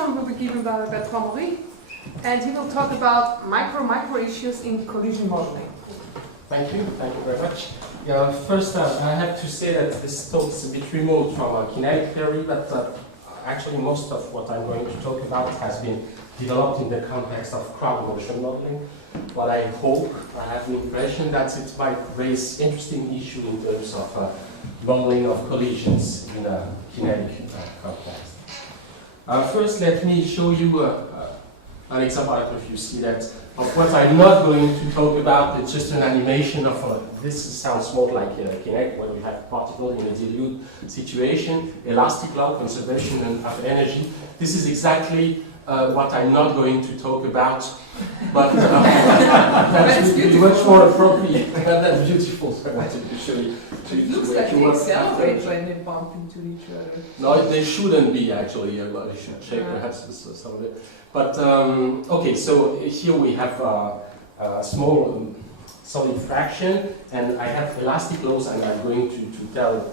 one will be given by Bertrand Maury, and he will talk about micro issues in collision modeling. Thank you very much. Yeah, first, I have to say that this talk is a bit remote from kinetic theory, but actually most of what I'm going to talk about has been developed in the context of crowd motion modeling. But I hope, I have the impression that it might raise interesting issues in terms of modeling of collisions in a kinetic context. First, let me show you an example. I don't know if you see that, of what I'm not going to talk about. It's just an animation of this sounds more like kinetic, where we have particle in a dilute situation, elastic law, conservation of energy. This is exactly what I'm not going to talk about, but that would be much more appropriate. That's beautiful, so I wanted to show you. It looks like they accelerate when they bump into each other. No, they shouldn't be actually. I should check perhaps some of it. But okay, so here we have a small solid fraction, and I have elastic laws, and I'm going to tell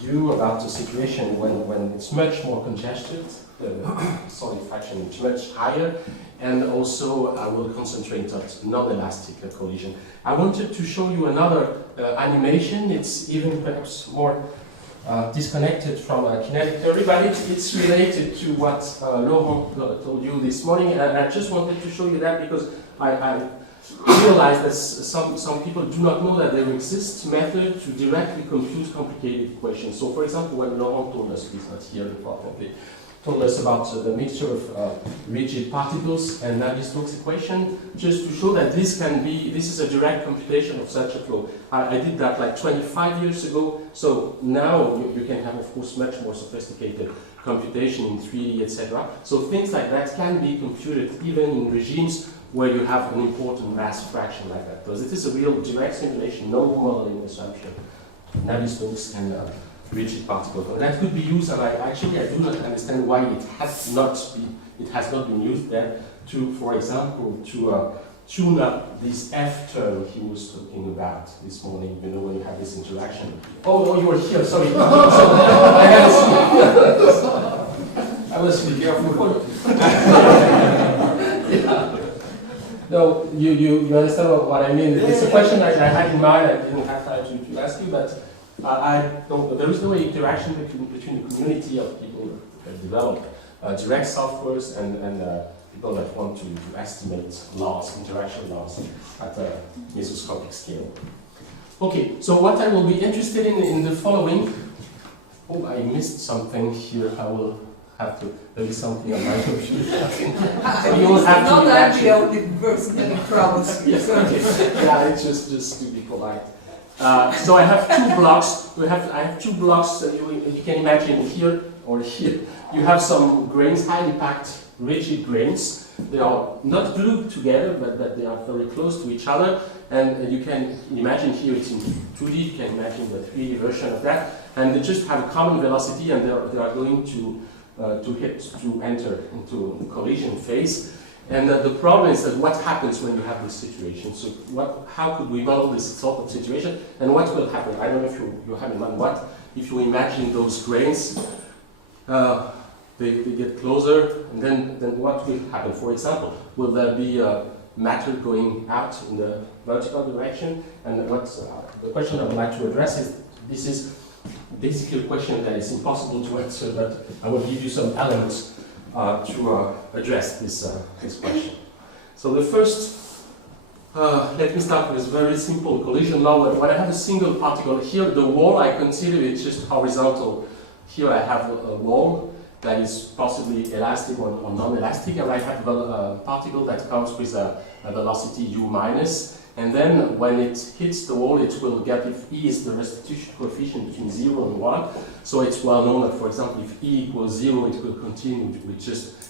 you about the situation when it's much more congested. The solid fraction is much higher, and also I will concentrate on non-elastic collision. I wanted to show you another animation. It's even perhaps more disconnected from kinetic theory, but it's related to what Laurent told you this morning, and I just wanted to show you that because I realize that some people do not know that there exists method to directly compute complicated equations. So for example, when Laurent told us, he's not here importantly, told us about the mixture of rigid particles and Navier-Stokes equation, just to show that this is a direct computation of such a flow. I did that like 25 years ago, so now you can have, of course, much more sophisticated computation in 3D, etc. So things like that can be computed even in regimes where you have an important mass fraction like that. Because it is a real direct simulation, no modeling assumption. Navier-Stokes and rigid particle. And that could be used, and I do not understand why it has not been used there to, for example, to tune up this F term he was talking about this morning, you know, when you have this interaction. Oh, you were here, sorry. I was really careful. Yeah. No, you understand what I mean. It's a question I had in mind. I didn't have time to ask you, but there is no interaction between the community of people that develop direct softwares and people that want to estimate laws, interaction laws at a mesoscopic scale. Okay, so what I will be interested in the following. Oh, I missed something here. I will have to. There is something on my computer. So you will have not to that the only person having problems. Yes, okay. Yeah, it's just to be polite. So I have two blocks. I have two blocks that you can imagine here or here. You have some grains, highly packed, rigid grains. They are not glued together, but they are very close to each other. And you can imagine here it's in 2D. You can imagine the 3D version of that. And they just have a common velocity, and they are going to enter into collision phase. And the problem is that what happens when you have this situation? So how could we model this sort of situation? And what will happen? I don't know if you have in mind what. If you imagine those grains, they get closer, and then what will happen? For example, will there be matter going out in the vertical direction? And the question I would like to address is, this is basically a question that is impossible to answer, but I will give you some elements to address this question. So the first, let me start with very simple collision law. When I have a single particle here, the wall, I consider it just horizontal. Here I have a wall that is possibly elastic or non-elastic, and I have a particle that comes with a velocity u minus. And then when it hits the wall, it will get, if E is the restitution coefficient between 0 and 1, so it's well known that, for example, if E equals 0, it will continue with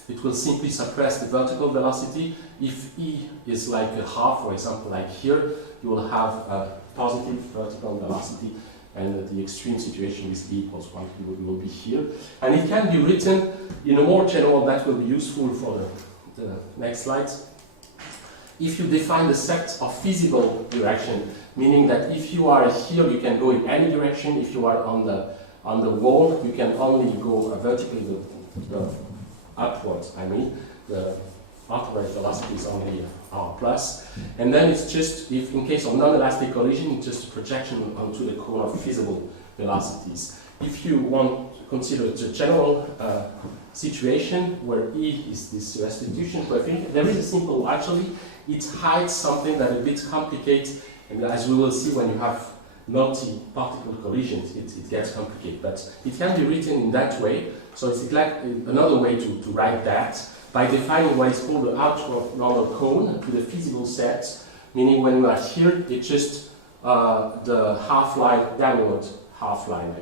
it will simply suppress the vertical velocity. If E is like a half, for example, like here, you will have a positive vertical velocity, and the extreme situation with E equals 1 will be here. And it can be written in a more general, that will be useful for the next slides. If you define the set of feasible direction, meaning that if you are here, you can go in any direction. If you are on the wall, you can only go vertically. The upwards, I mean, the ultimate velocity is only r plus. And then it's just, if in case of non-elastic collision, it's just a projection onto the cone of feasible velocities. If you want to consider the general situation where E is this restitution coefficient, there is a simple, actually, it hides something that a bit complicates, and as we will see when you have multi-particle collisions, it gets complicated. But it can be written in that way, so it's like another way to write that, by defining what is called the outward normal cone to the feasible set, meaning when we are here, it's just the half-line, downward half-line.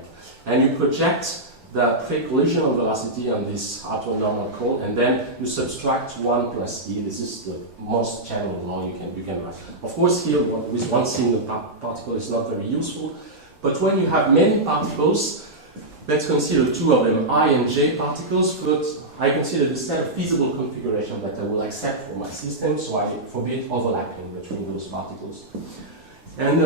And you project the pre-collisional velocity on this outward normal cone, and then you subtract 1 plus E. This is the most general law you can write. Of course, here with one single particle is not very useful, but when you have many particles, let's consider two of them, I and J particles, but I consider the set of feasible configuration that I will accept for my system, so I forbid overlapping between those particles. And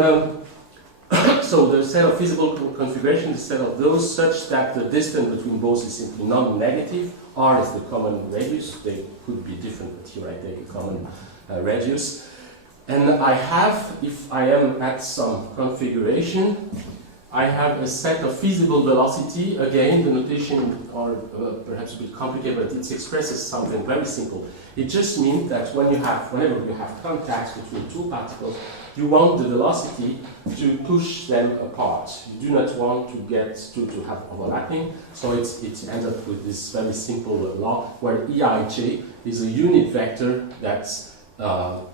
so the set of feasible configuration is a set of those such that the distance between both is simply non-negative. R is the common radius. They could be different, but here I take a common radius. And I have, if I am at some configuration, I have a set of feasible velocity. Again, the notation are perhaps a bit complicated, but it expresses something very simple. It just means that whenever you have contacts between two particles, you want the velocity to push them apart. You do not want to get to have overlapping, so it ends up with this very simple law where Eij is a unit vector that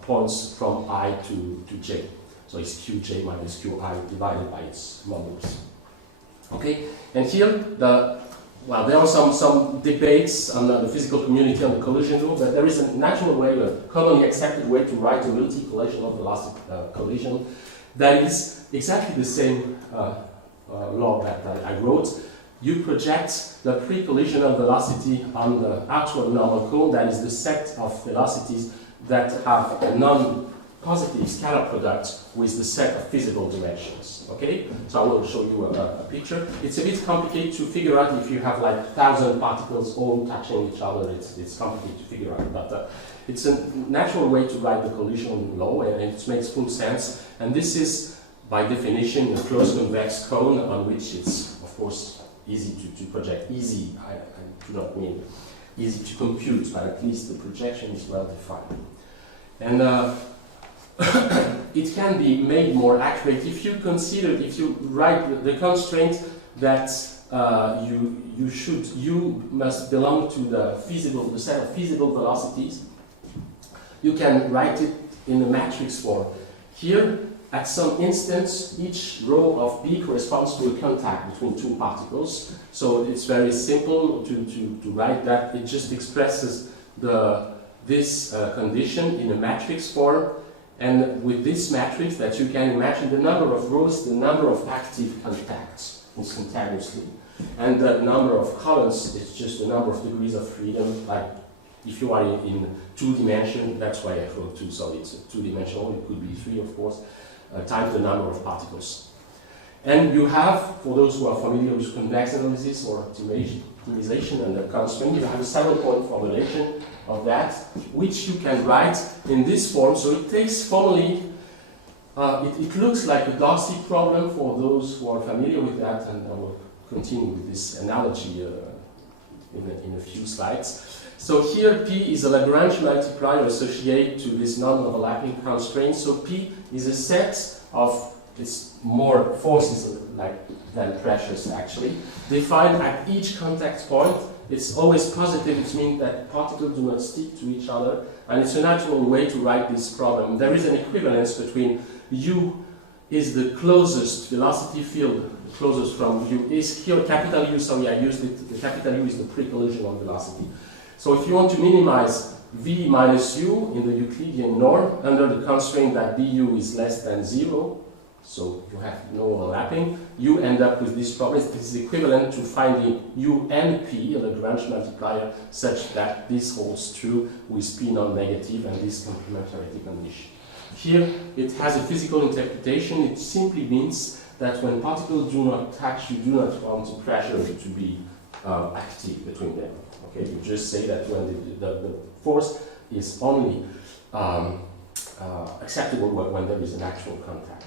points from I to j. So it's Qj minus Qi divided by its modulus. Okay, and here there are some debates on the physical community on the collision rule, but there is a natural way, a commonly accepted way to write a multi-collisional velocity collision that is exactly the same law that I wrote. You project the pre-collisional velocity on the outward normal cone, that is the set of velocities that have a non-positive scalar product with the set of feasible dimensions. Okay, so I will show you a picture. It's a bit complicated to figure out if you have like 1,000 particles all touching each other. It's complicated to figure out, but it's a natural way to write the collision law, and it makes full sense. And this is, by definition, a closed convex cone on which it's, of course, easy to project. Easy, I do not mean easy to compute, but at least the projection is well defined. And it can be made more accurate if you write the constraint that you must belong to the set of feasible velocities. You can write it in a matrix form. Here, at some instance, each row of B corresponds to a contact between two particles. So it's very simple to write that. It just expresses this condition in a matrix form. And with this matrix that you can imagine the number of rows, the number of active contacts instantaneously. And the number of columns is just the number of degrees of freedom. Like if you are in 2 dimensions, that's why I wrote 2, so it's 2-dimensional, it could be 3 of course, times the number of particles. And you have, for those who are familiar with convex analysis or optimization and the constraint, you have a several point formulation of that, which you can write in this form. So it takes formally, it looks like a Darcy problem for those who are familiar with that, and I will continue with this analogy in a few slides. So here P is a Lagrange multiplier associated to this non-overlapping constraint. So P is a set of it's more forces than pressures actually, defined at each contact point. It's always positive, which means that particles do not stick to each other, and it's a natural way to write this problem. There is an equivalence between U is the closest velocity field, closest from U is here, capital U, sorry I used it, the capital U is the pre-collisional velocity. So if you want to minimize V minus U in the Euclidean norm under the constraint that BU is less than 0, so you have no overlapping, you end up with this problem. This is equivalent to finding UNP, a Lagrange multiplier, such that this holds true with P non-negative and this complementarity condition. Here it has a physical interpretation. It simply means that when particles do not touch, you do not want the pressure to be active between them. Okay, you just say that when the force is only acceptable when there is an actual contact.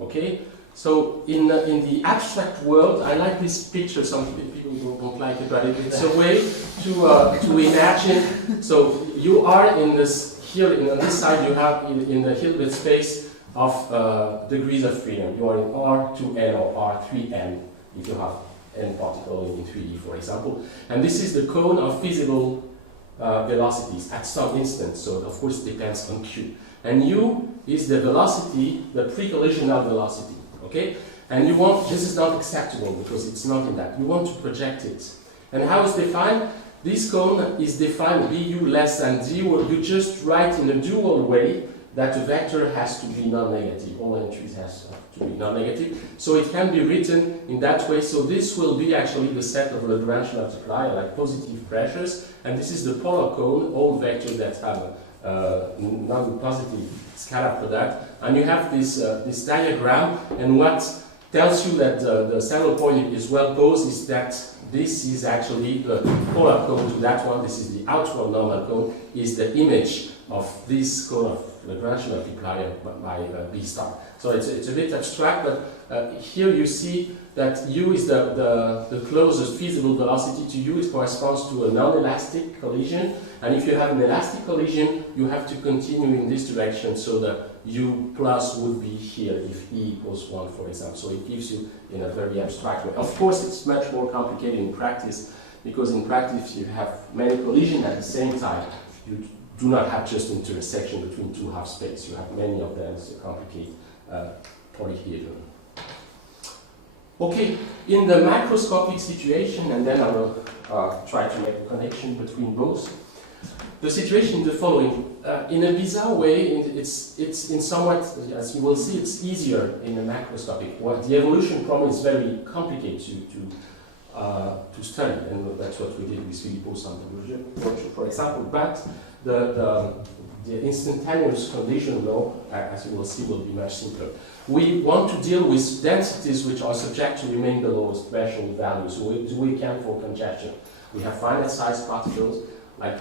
Okay, so in the abstract world, I like this picture. Some people don't like it, but it's a way to imagine. So you are in this here on this side. You have in the Hilbert space of degrees of freedom. You are in R2n or R3n if you have n particle in 3D, for example. And this is the cone of feasible velocities at some instance. So of course it depends on q. And u is the velocity, the pre-collisional velocity. Okay? And you want, this is not acceptable because it's not in that. You want to project it. And how is defined? This cone is defined bu less than d, where you just write in a dual way that the vector has to be non-negative. All entries has to be non-negative. So it can be written in that way. So this will be actually the set of Lagrange multiplier, like positive pressures. And this is the polar cone, all vectors that have non-positive scalar product. And you have this, this diagram. And what tells you that the saddle point is well posed is that this is actually the polar cone to that one. This is the outward normal cone, is the image of this cone of Lagrange multiplier by B star. So it's a bit abstract, but here you see that u is the closest feasible velocity to u. It corresponds to a non-elastic collision. And if you have an elastic collision, you have to continue in this direction. So the u plus would be here if e equals 1, for example. So it gives you in a very abstract way. Of course, it's much more complicated in practice, because in practice you have many collisions at the same time. You do not have just intersection between two half space. You have many of them to complicate polyhedron. Okay, in the macroscopic situation, and then I will try to make a connection between both. The situation is the following. In a bizarre way, it's in somewhat, as you will see, it's easier in the macroscopic. Well, the evolution problem is very complicated to study, and that's what we did with Philippos on the for example. But the instantaneous condition law, as you will see, will be much simpler. We want to deal with densities which are subject to remain below threshold values. So we account for congestion. We have finite sized particles, like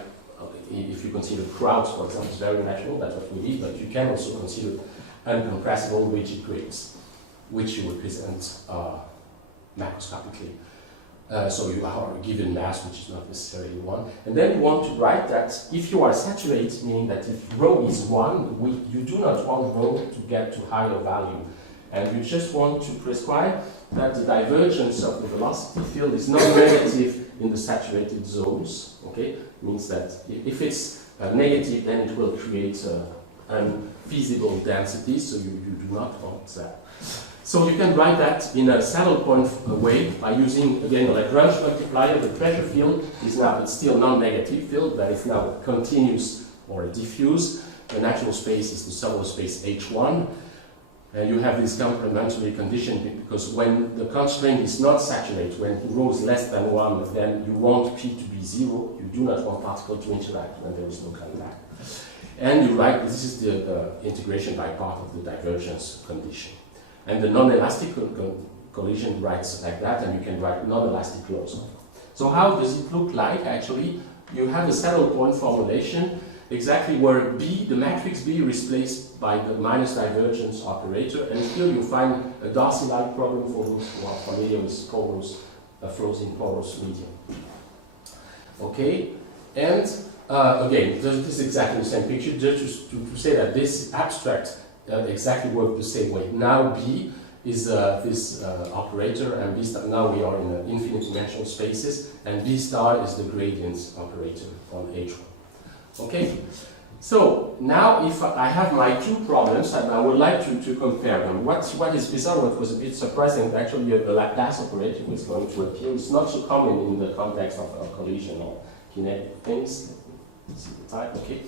if you consider crowds, for example, it's very natural, that's what we did, but you can also consider uncompressible rigid grids, which you represent macroscopically. So you are given mass, which is not necessarily 1. And then you want to write that if you are saturated, meaning that if rho is 1, you do not want rho to get to higher value. And you just want to prescribe that the divergence of the velocity field is non-negative in the saturated zones. Okay? Means that if it's negative, then it will create unfeasible density, so you do not want that. So you can write that in a saddle point way by using, again, a Lagrange multiplier. The pressure field is now, it's still non-negative field, but it's now continuous or diffuse. The natural space is the subtle space H1. And you have this complementary condition because when the constraint is not saturated, when rho is less than 1, then you want P to be 0. You do not want particle to interact when there is no contact. And you write, this is the integration by part of the divergence condition. And the non-elastic collision writes like that, and you can write non-elastic laws. So how does it look like? Actually, you have a saddle point formulation exactly where B, the matrix B, is replaced by the minus divergence operator, and here you find a Darcy-like problem for those who are familiar with porous, flows in porous medium. Okay, and again, this is exactly the same picture, just to say that this abstract exactly work the same way. Now B is this operator, and B star, now we are in infinite dimensional spaces, and B star is the gradient operator on H1. Okay, so now if I have my two problems, and I would like to compare them. What is bizarre, what was a bit surprising, actually the Laplace operator is going to appear. It's not so common in the context of collision or kinetic things. See the type, okay.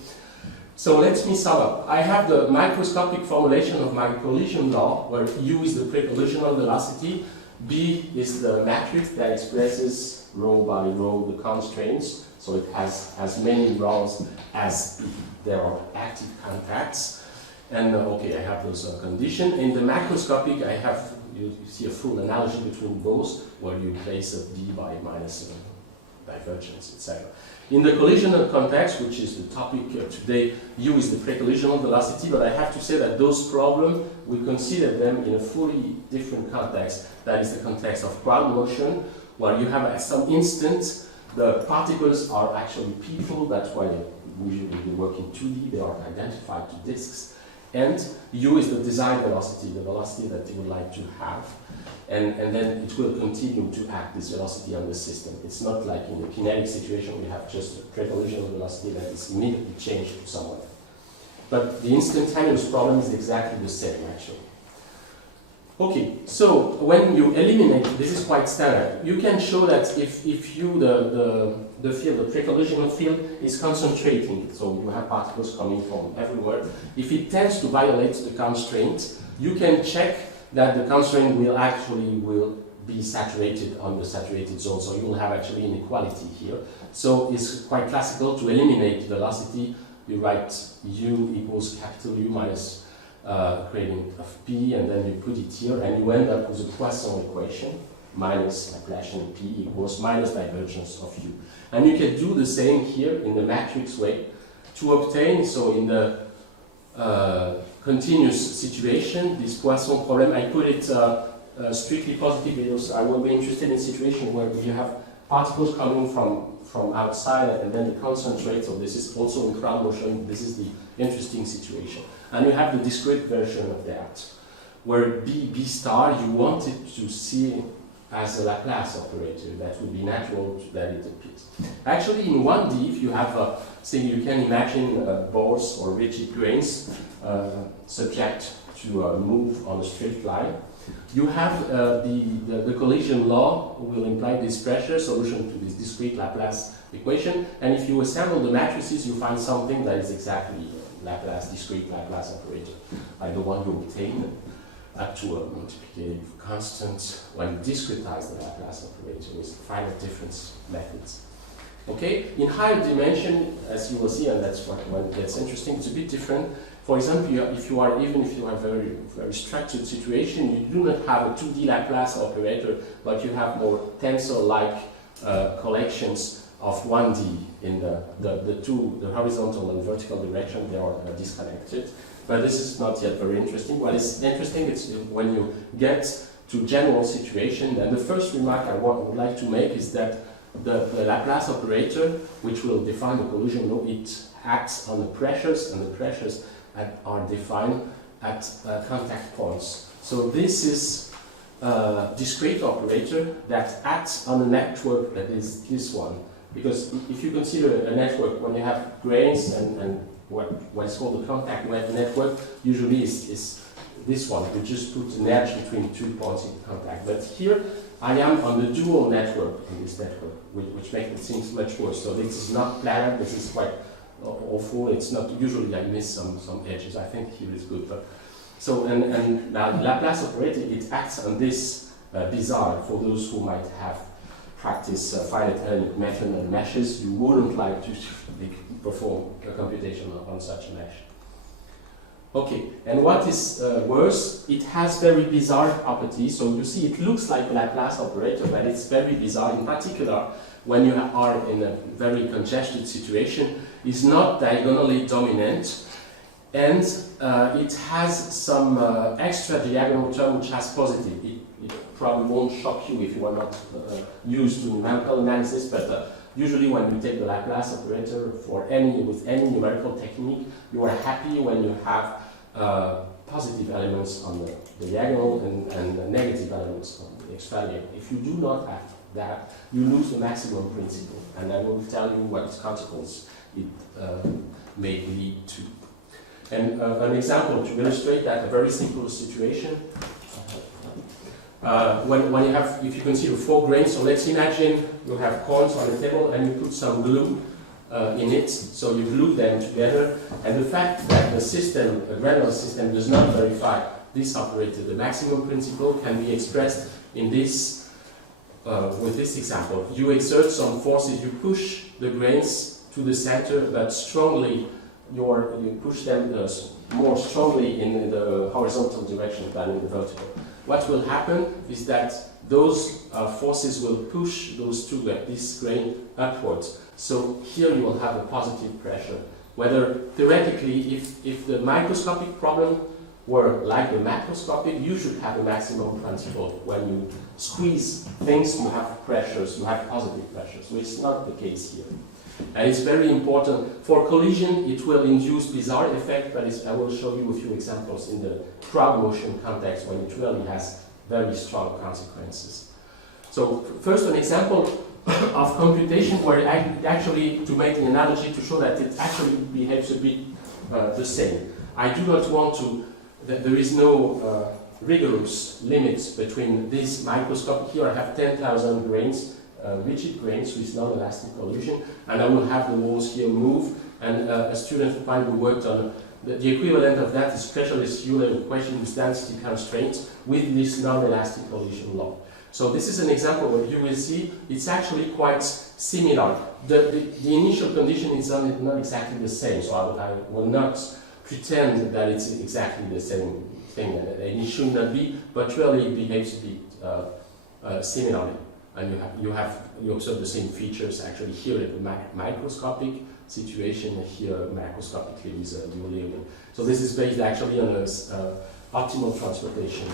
So let me sum up. I have the microscopic formulation of my collision law, where U is the pre-collisional velocity, B is the matrix that expresses rho by rho the constraints, so it has as many rows as there are active contacts. And okay, I have those conditions. In the macroscopic, I have, you see a full analogy between both, where you place a D by minus divergence, etc. In the collisional context, which is the topic today, u is the pre-collisional velocity, but I have to say that those problems, we consider them in a fully different context. That is the context of ground motion, where you have at some instant, the particles are actually people, that's why we usually work in 2D, they are identified to disks. And u is the desired velocity, the velocity that you would like to have. And then it will continue to act this velocity on the system. It's not like in the kinetic situation we have just a pre-collisional velocity that is immediately changed to somewhere. But the instantaneous problem is exactly the same actually. Okay, so when you eliminate, this is quite standard, you can show that if the field, the pre-collisional field is concentrating, so you have particles coming from everywhere, if it tends to violate the constraint, you can check that the constraint will be saturated on the saturated zone, so you will have actually inequality here. So it's quite classical to eliminate velocity. You write u equals capital U minus gradient of p, and then you put it here, and you end up with a Poisson equation minus Laplacian p equals minus divergence of u. And you can do the same here in the matrix way to obtain, so in the continuous situation, this Poisson problem, I put it strictly positive because I will be interested in a situation where you have particles coming from outside and then they concentrate, so this is also in ground motion, this is the interesting situation. And you have the discrete version of that, where B star, you want it to see as a Laplace operator, that would be natural that it appears. Actually, in 1D, if you have say you can imagine balls or rigid grains subject to move on a straight line. You have the collision law will imply this pressure solution to this discrete Laplace equation, and if you assemble the matrices, you find something that is exactly Laplace, discrete Laplace operator, like the one you obtain up to a multiplicative constant when you discretize the Laplace operator with finite difference methods. Okay, in higher dimension, as you will see, and that's when it gets interesting, it's a bit different. For example, if you are a very structured situation, you do not have a 2D Laplace operator, but you have more tensor-like collections of 1D in the horizontal and vertical direction. They are disconnected. But this is not yet very interesting. What is interesting is when you get to general situation, and the first remark I would like to make is that the Laplace operator, which will define the collision law, it acts on the pressures, and the pressures are defined at contact points. So this is a discrete operator that acts on a network that is this one. Because if you consider a network, when you have grains and what is called the contact network, usually is this one. You just put an edge between 2 points in contact. But here, I am on the dual network in this network, which makes things much worse. So this is not planar, this is quite awful. It's not, usually I miss some edges. I think here is good. But so, and now Laplace operator, it acts on this bizarre, for those who might have practiced finite element method and meshes, you wouldn't like to perform a computation on such a mesh. Okay, and what is worse, it has very bizarre properties. So you see, it looks like a Laplace operator, but it's very bizarre. In particular, when you are in a very congested situation, it's not diagonally dominant, and it has some extra diagonal term which has positive. It probably won't shock you if you are not used to numerical analysis, but usually when you take the Laplace operator with any numerical technique, you are happy when you have positive elements on the diagonal and negative elements on the extra diagonal. If you do not have that, you lose the maximum principle, and I will tell you what consequence it may lead to. And an example to illustrate that, a very simple situation. When you have, if you consider 4 grains, so let's imagine you have coins on the table and you put some glue in it, so you glue them together, and the fact that the system, a granular system, does not verify this operator, the maximum principle, can be expressed in this, with this example. You exert some forces, you push the grains to the center, but strongly, you push them more strongly in the horizontal direction than in the vertical. what will happen is that those forces will push those two, this grain upwards. So here you will have a positive pressure. Whether theoretically, if the microscopic problem were like the macroscopic, you should have a maximum principle. When you squeeze things, you have pressures, you have positive pressures. So it's not the case here. And it's very important. For collision, it will induce bizarre effect, but I will show you a few examples in the crowd motion context when it really has very strong consequences. So first, an example of computation where actually, to make the analogy to show that it actually behaves a bit the same. I do not want to, that there is no rigorous limits between this microscopic. Here I have 10,000 grains, rigid grains with non-elastic collision, and I will have the walls here move, and a student of mine who worked on the equivalent of that is specialist Euler equation with density constraints with this non-elastic collision law. So this is an example where you will see it's actually quite similar. The initial condition is not exactly the same, so I will not pretend that it's exactly the same thing, and it should not be, but really it behaves a bit similarly. And you observe the same features actually here at the microscopic situation, here macroscopically with Euler. So this is based actually on optimal transportation.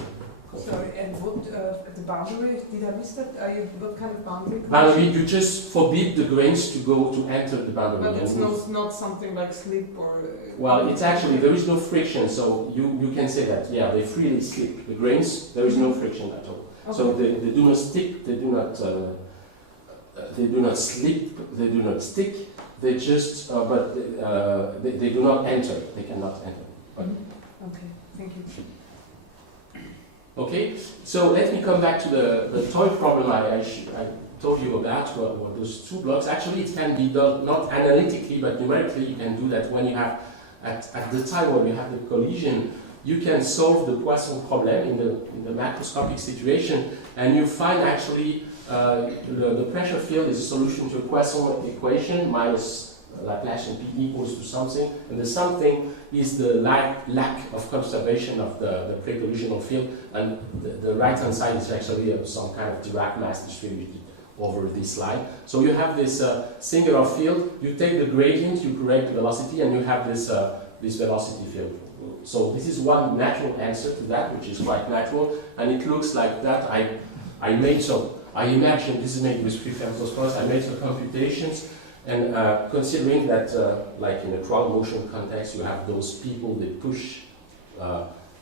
Sorry, and what the boundary? Did I miss that? What kind of boundary? Boundary, you just forbid the grains to enter the boundary. But it's not something like slip or. Well, it's actually there is no friction, so you can say that they freely slip. The grains, there is no friction at all. Okay. So they do not stick, they do not slip, they do not stick. They just, they do not enter. They cannot enter. Okay, thank you. Okay, so let me come back to the toy problem I told you about, or those two blocks. Actually, it can be done not analytically, but numerically. You can do that when you have, at the time when you have the collision, you can solve the Poisson problem in the macroscopic situation, and you find actually the pressure field is a solution to a Poisson equation minus Laplace and P equals to something, and the something is the lack of conservation of the pre-collisional field, and the right-hand side is actually some kind of Dirac mass distributed over this line. So you have this singular field, you take the gradient, you correct the velocity, and you have this velocity field. So this is one natural answer to that, which is quite natural, and it looks like that. I imagine this is made with free-Fermat process. I made some computations, and considering that, like in a crowd motion context, you have those people that push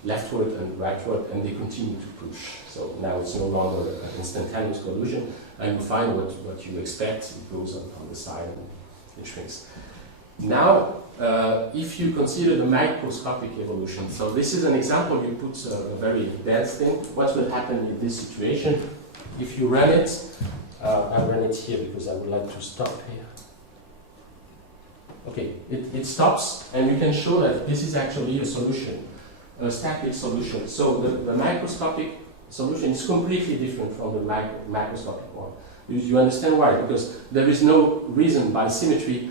leftward and rightward, and they continue to push. So now it's no longer an instantaneous collision, and you find what you expect. It goes on the side and it shrinks. Now, if you consider the microscopic evolution, so this is an example. You put a very dense thing. What will happen in this situation? If you run it, I'll run it here because I would like to stop here. Okay, it stops, and you can show that this is actually a solution, a static solution. So the microscopic solution is completely different from the macroscopic one. You understand why? Because there is no reason by symmetry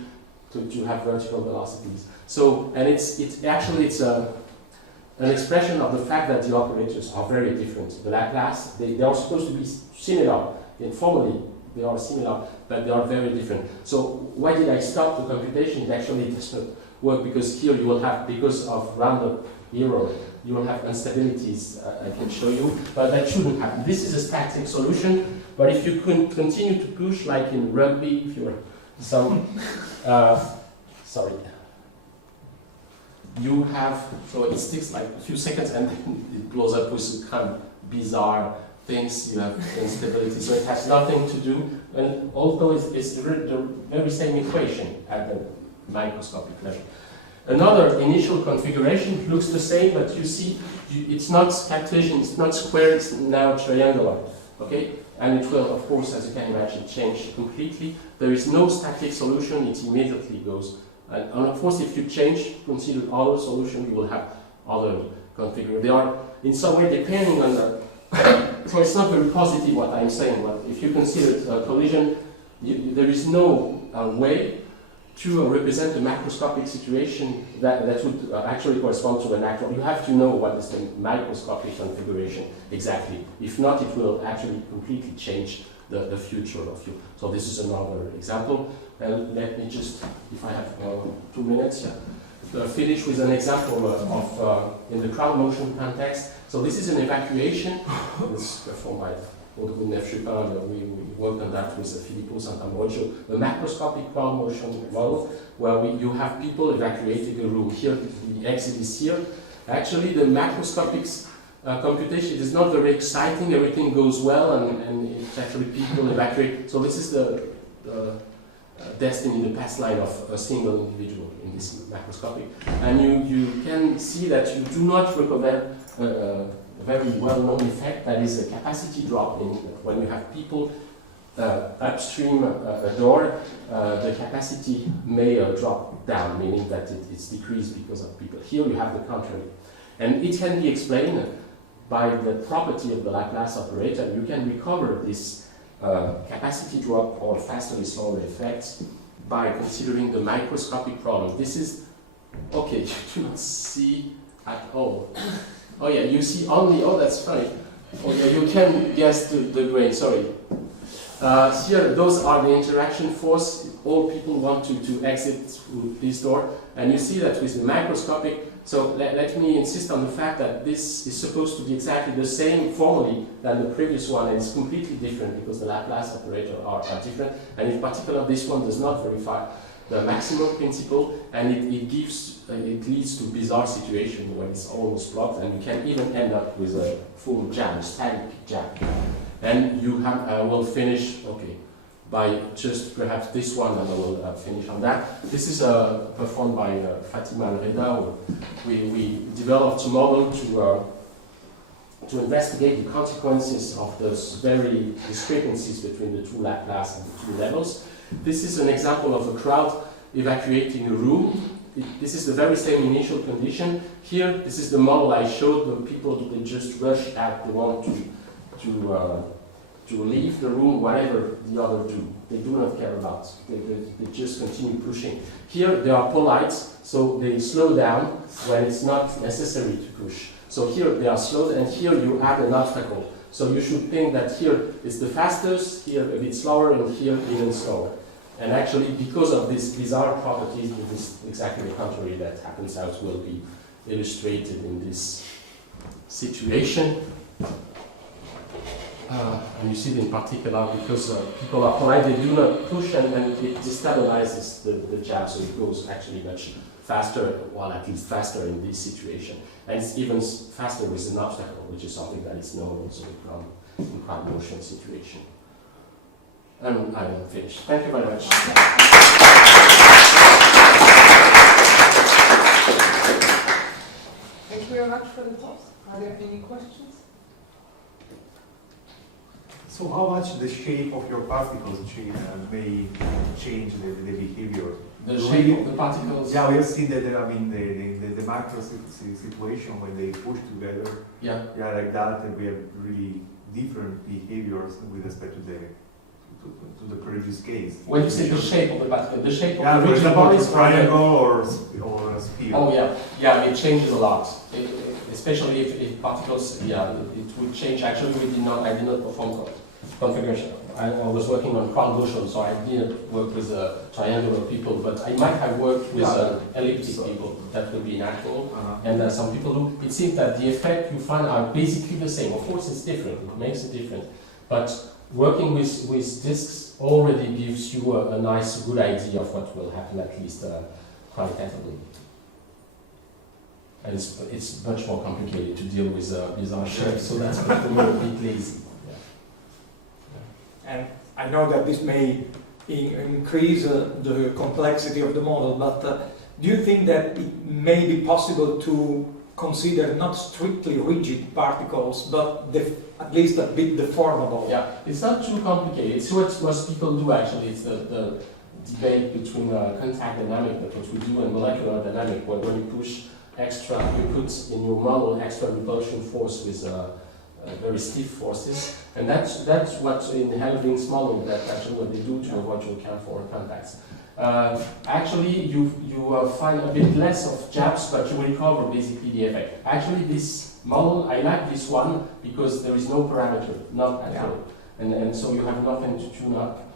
to have vertical velocities. So, and it's an expression of the fact that the operators are very different. The Laplace, they are supposed to be similar, informally they are similar, but they are very different. So why did I stop the computation? It actually does not work, because here you will have, because of random error, you will have instabilities, I can show you, but that shouldn't happen. This is a static solution, but if you can continue to push, like in rugby, if you're some, sorry, you have, so it sticks like a few seconds and then it blows up with some kind of bizarre things, you have instability, so it has nothing to do, and although it's the very same equation at the microscopic level. Another initial configuration looks the same, but you see, it's not Cartesian, it's not square, it's now triangular, okay? And it will, of course, as you can imagine, change completely. There is no static solution, it immediately goes. And of course, if you consider other solution, you will have other configuration. They are, in some way, depending on the so it's not very positive what I'm saying, but if you consider a collision, there is no way to represent the macroscopic situation that would actually correspond to an actual, you have to know what is the microscopic configuration exactly. If not, it will actually completely change the future of you. So this is another example. And let me just, if I have 2 minutes, finish with an example of in the crowd motion context. So this is an evacuation. It's performed by we worked on that with Filippo Santambrogio, the macroscopic crowd motion model, where you have people evacuating a room. Here, the exit is here. Actually, the macroscopic computation is not very exciting. Everything goes well, and it's actually people evacuate. So this is the destiny, the past line of a single individual in this macroscopic. And you can see that you do not recover a very well-known effect, that is a capacity drop when you have people upstream a door, the capacity may drop down, meaning that it's decreased because of people. Here you have the contrary. And it can be explained by the property of the Laplace operator. You can recover this capacity drop or faster and slower effects by considering the microscopic problem. This is, okay, you do not see at all. Oh yeah, you see only, oh that's funny. Okay, you can guess the grain, sorry. Here, those are the interaction force. All people want to exit through this door. And you see that with the macroscopic, so let me insist on the fact that this is supposed to be exactly the same formally than the previous one, and it's completely different because the Laplace operator are different. And in particular, this one does not verify the maximum principle, and it leads to bizarre situation when it's almost blocked, and you can even end up with a full jam, static jam. And you have, will finish, okay, by just perhaps this one, and I will finish on that. This is performed by Fatima and Reda. We developed a model to investigate the consequences of those very discrepancies between the two Laplace and the two levels. This is an example of a crowd evacuating a room. This is the very same initial condition. Here, this is the model I showed. The people, they just rush out. They want to leave the room, whatever the other do. They do not care about. They just continue pushing. Here, they are polite, so they slow down when it's not necessary to push. So here, they are slow, and here you add an obstacle. So you should think that here is the fastest, here a bit slower, and here even slower. And actually, because of these bizarre properties, it is exactly the contrary that happens, as will be illustrated in this situation. And you see it in particular because people are polite, they do not push, and it destabilizes the jab, so it goes actually much faster, well, at least faster in this situation. And it's even faster with an obstacle, which is something that is known also in crowd motion situation. And I am finished. Thank you very much. Thank you very much for the talk. Are there any questions? So how much the shape of your particles may change the behavior? The shape of the particles? Yeah, we have seen that, I mean, the macro situation when they push together, yeah, like that, we have really different behaviors with respect to the previous case. When you say the shape of the particle, the shape of the for example, a triangle or a sphere. Oh yeah, it changes a lot. Especially if particles, it would change. Actually, I did not perform configuration. I was working on crowd motion, so I didn't work with triangular people, but I might have worked with elliptic people. That would be natural. And some people who, it seems that the effect you find are basically the same. Of course, it's different. It makes it different. But working with disks already gives you a nice, good idea of what will happen, at least qualitatively. And it's much more complicated to deal with bizarre shapes, so that's why we're a bit lazy. And I know that this may increase the complexity of the model, but do you think that it may be possible to consider not strictly rigid particles, but at least a bit deformable? Yeah, it's not too complicated. It's what most people do actually. It's the debate between contact dynamic, that's what we do, and molecular dynamic, where when you push extra, you put in your model extra repulsion force with very stiff forces, and that's what in Helving's model, that's actually what they do to avoid to account for contacts. Actually, you find a bit less of jabs, but you recover basically the effect. Actually, this model, I like this one because there is no parameter, not at all. And so you have nothing to tune up.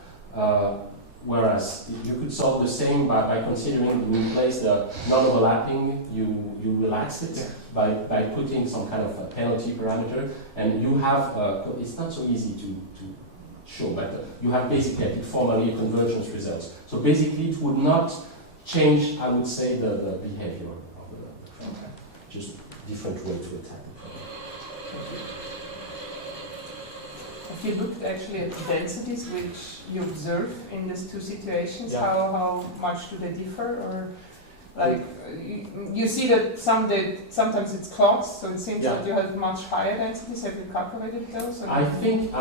Whereas you could solve the same by considering when you place the non-overlapping, you relax it by putting some kind of a penalty parameter, and you have, it's not so easy to show, but you have basically, I think, formally convergence results. So basically it would not change, I would say, the behavior of the program, just different way to attack the problem. If you looked actually at the densities which you observe in these two situations, Yeah. how much do they differ? Or like you see that sometimes it's clots, so it seems Yeah. that you have much higher densities. Have you calculated those? Or I think,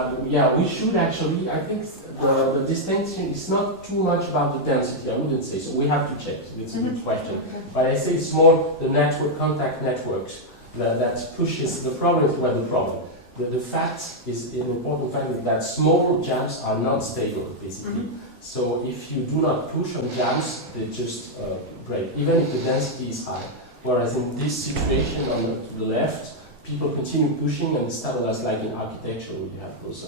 we should actually, I think the distinction is not too much about the density, I wouldn't say, so we have to check, it's a good question. Okay. But I say it's more the contact networks that pushes the problem is where the problem. The fact is an important fact that small jams are not stable, basically. So if you do not push on jams, they just break, even if the density is high. Whereas in this situation to the left, people continue pushing and stabilize, like in architecture, where you have those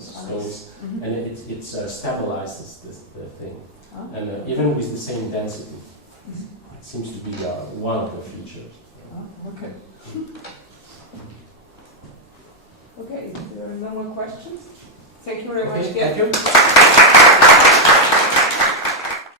stones, and it stabilizes the thing. And even with the same density, it seems to be one of the features. Okay. Okay, there are no more questions. Thank you very much. Thank you.